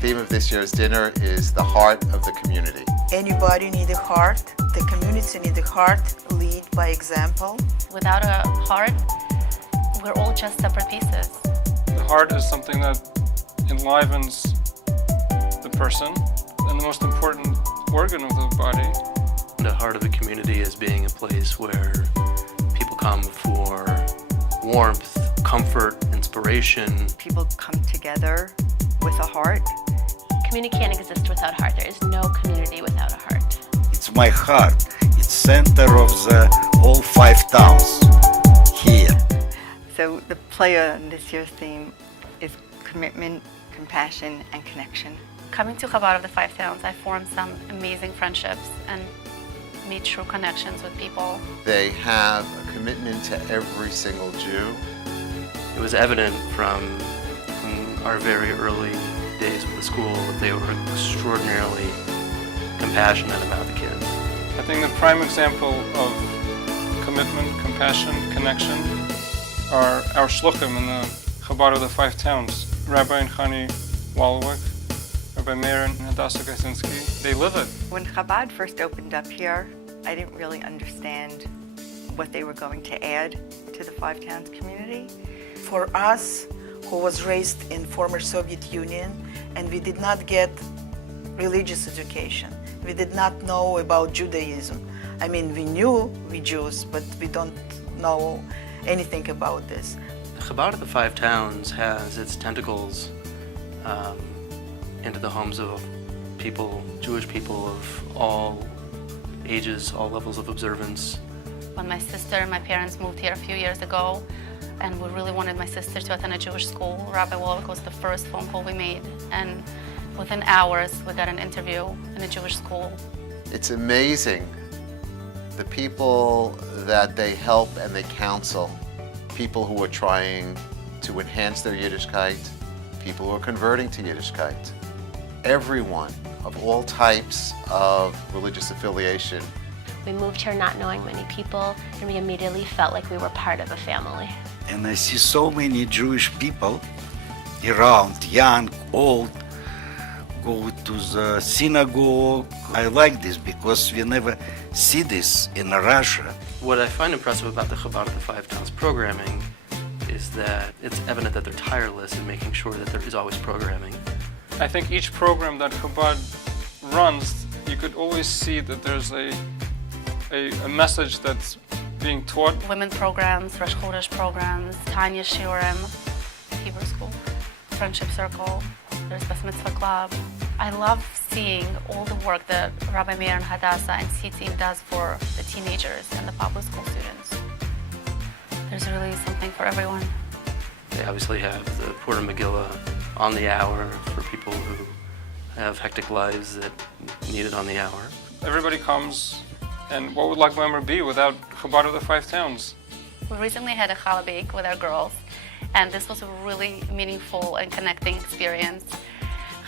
theme of this year's dinner is the heart of the community. Anybody need a heart. The community need a heart. Lead by example. Without a heart, we're all just separate pieces. The heart is something that enlivens the person and the most important organ of the body. The heart of the community is being a place where people come for warmth, comfort, inspiration. People come together with a heart. Community can't exist without heart. There is no community without a heart. It's my heart. It's center of the all 5 towns here. So the play on this year's theme is commitment, compassion, and connection. Coming to Chabad of the Five Towns, I formed some amazing friendships and made true connections with people. They have a commitment to every single Jew. It was evident from our very early days with the school that they were extraordinarily compassionate about the kids. I think the prime example of commitment, compassion, connection are our shluchim in the Chabad of the Five Towns. Rabbi and Chani Wallowik, Rabbi Meir and Hadassah Gaisinski, they live it. When Chabad first opened up here, I didn't really understand what they were going to add to the Five Towns community. For us, who was raised in former Soviet Union, and we did not get religious education. We did not know about Judaism. I mean, we knew we Jews, but we don't know anything about this. The Chabad of the Five Towns has its tentacles into the homes of people, Jewish people of all ages, all levels of observance. When my sister and my parents moved here a few years ago, and we really wanted my sister to attend a Jewish school, Rabbi Wallowik was the first phone call we made, and within hours we got an interview in a Jewish school. It's amazing the people that they help and they counsel, people who are trying to enhance their Yiddishkeit, people who are converting to Yiddishkeit. Everyone of all types of religious affiliation. We moved here not knowing many people, and we immediately felt like we were part of a family. And I see so many Jewish people around, young, old, go to the synagogue. I like this because we never see this in Russia. What I find impressive about the Chabad of the Five Towns programming is that it's evident that they're tireless in making sure that there is always programming. I think each program that Chabad runs, you could always see that there's a message that's being taught. Women programs, Rosh Chodesh programs, Tanya Shiurim, Hebrew school, Friendship Circle, there's Bas Mitzvah Club. I love seeing all the work that Rabbi Meir and Hadassah and C-Team does for the teenagers and the public school students. There's really something for everyone. They obviously have the Purim Megillah on the hour for people who have hectic lives that need it on the hour. Everybody comes, and what would Lag BaOmer be without Chabad of the Five Towns? We recently had a challah bake with our girls, and this was a really meaningful and connecting experience.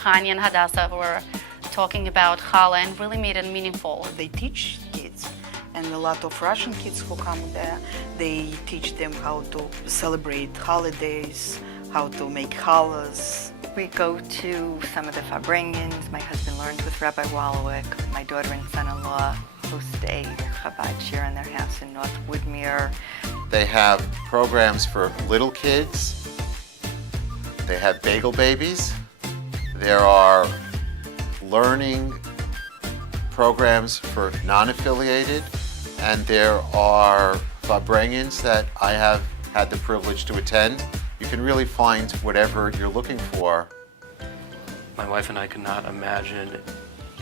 Chani and Hadassah were talking about challah and really made it meaningful. They teach kids, and a lot of Russian kids who come there, they teach them how to celebrate holidays, how to make challahs. We go to some of the Farbrengens. My husband learns with Rabbi Wallowik. My daughter and son-in-law host a Chabad shir in their house in North Woodmere. They have programs for little kids. They have bagel babies. There are learning programs for non-affiliated, and there are Farbrengens that I have had the privilege to attend. You can really find whatever you're looking for. My wife and I could not imagine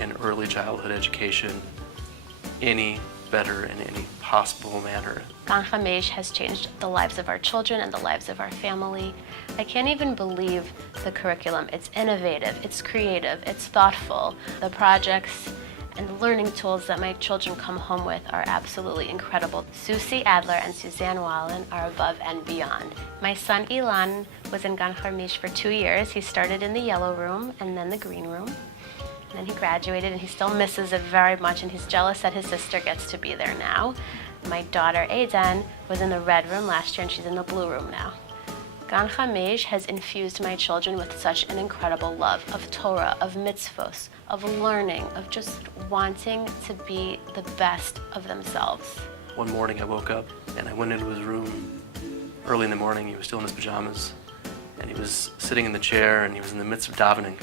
an early childhood education any better in any possible manner. Gan Chamesh has changed the lives of our children and the lives of our family. I can't even believe the curriculum. It's innovative, it's creative, it's thoughtful. The projects and the learning tools that my children come home with are absolutely incredible. Susie Adler and Suzanne Wallen are above and beyond. My son Ilan was in Gan Chamesh for 2 years. He started in the yellow room and then the green room. And then he graduated, and he still misses it very much, and he's jealous that his sister gets to be there now. My daughter Aiden was in the red room last year, and she's in the blue room now. Gan Chamesh has infused my children with such an incredible love of Torah, of mitzvos, of learning, of just wanting to be the best of themselves. One morning I woke up and I went into his room early in the morning. He was still in his pajamas and he was sitting in the chair and he was in the midst of davening.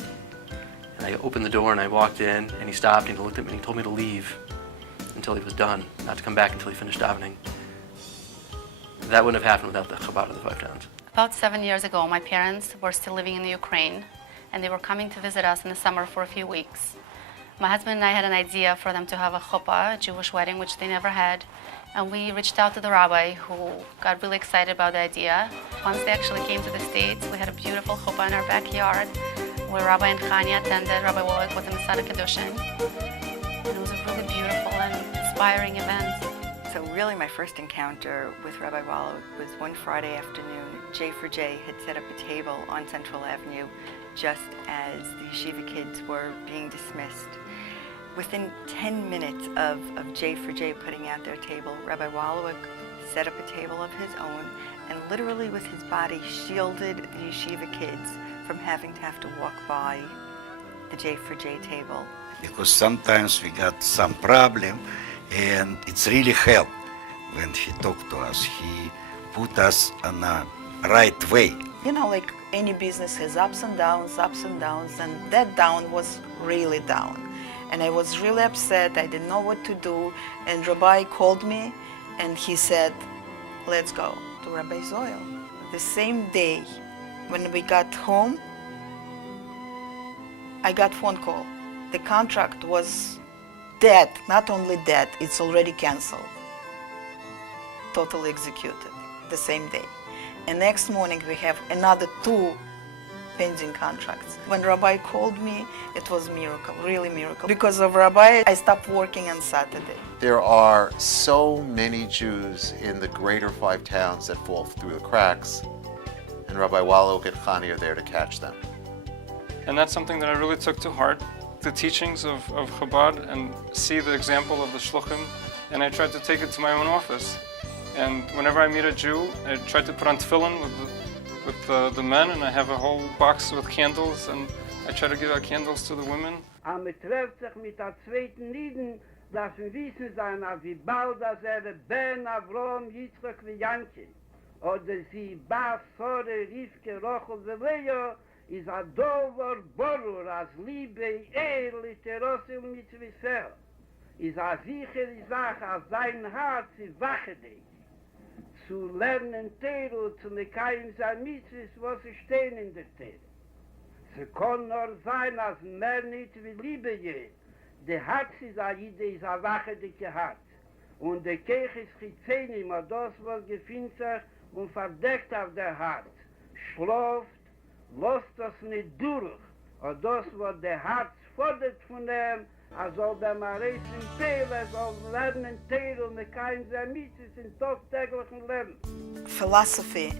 And I opened the door and I walked in and he stopped and he looked at me and he told me to leave until he was done, not to come back until he finished davening. That wouldn't have happened without the Chabad of the Five Towns. About 7 years ago, my parents were still living in the Ukraine, and they were coming to visit us in the summer for a few weeks. My husband and I had an idea for them to have a chuppah, a Jewish wedding, which they never had, and we reached out to the rabbi, who got really excited about the idea. Once they actually came to the States, we had a beautiful chuppah in our backyard, where Rabbi and Chania attended. Rabbi Wallach was in the Sada Kedushin, and it was a really beautiful and inspiring event. So really my first encounter with Rabbi Wallach was one Friday afternoon. J4J had set up a table on Central Avenue just as the yeshiva kids were being dismissed. Within 10 minutes of J4J putting out their table, Rabbi Wallach set up a table of his own and literally with his body shielded the yeshiva kids from having to have to walk by the J4J table. Because sometimes we got some problem and it's really helped when he talked to us. He put us on a right way. You know, like any business has ups and downs, and that down was really down. And I was really upset, I didn't know what to do, and Rabbi called me and he said, let's go to Rabbi Zoil. The same day when we got home, I got phone call. The contract was dead, not only dead, it's already canceled. Totally executed the same day. And next morning we have another 2 pending contracts. When Rabbi called me, it was a miracle, really miracle. Because of Rabbi, I stopped working on Saturday. There are so many Jews in the greater 5 towns that fall through the cracks, and Rabbi Wallach and Chani are there to catch them. And that's something that I really took to heart, the teachings of Chabad, and see the example of the shluchim, and I tried to take it to my own office. And whenever I meet a Jew, I try to put on tefillin with the men, and I have a whole box with candles, and I try to give out candles to the women. Aber man trifft sich mit der zweiten Lieden, dass wir wissen sein, als wie bald das Ben, Avrom, Yitzchak und Yankin. Oder sie Bas, Sore, Rivke, Rochel, Leo, is a dover borur, as liebe, ehrlich, Terosil, Mitzvah. Is a sichere Sache, als sein Herz, sie wache dich. Zu lernen Teru, zu mekaim sein Mitzvahs, was sie stehen in der Teru. Sie kann nur sein, als mehr nicht wie Liebe je. Der Herz ist a Jide, ist a wachedike Herz. Und der Keich ist Chizenim, a das, was gefindt sich und verdeckt auf der Herz. Schläft, lässt das nicht durch. A das, was der Herz fordert von ihm, soll der Marais im Teile, soll lernen Teile, und kein sein Mitzvahs in tagtäglichen Leben. Philosophy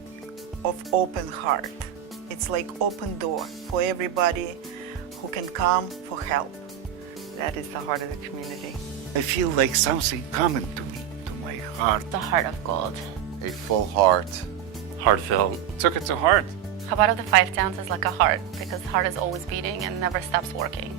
of open heart. It's like open door for everybody who can come for help. That is the heart of the community. I feel like something coming to me, to my heart. The heart of gold. A full heart. Heartfelt. Took it to heart. Chabad of the Five Towns is like a heart, because the heart is always beating and never stops working.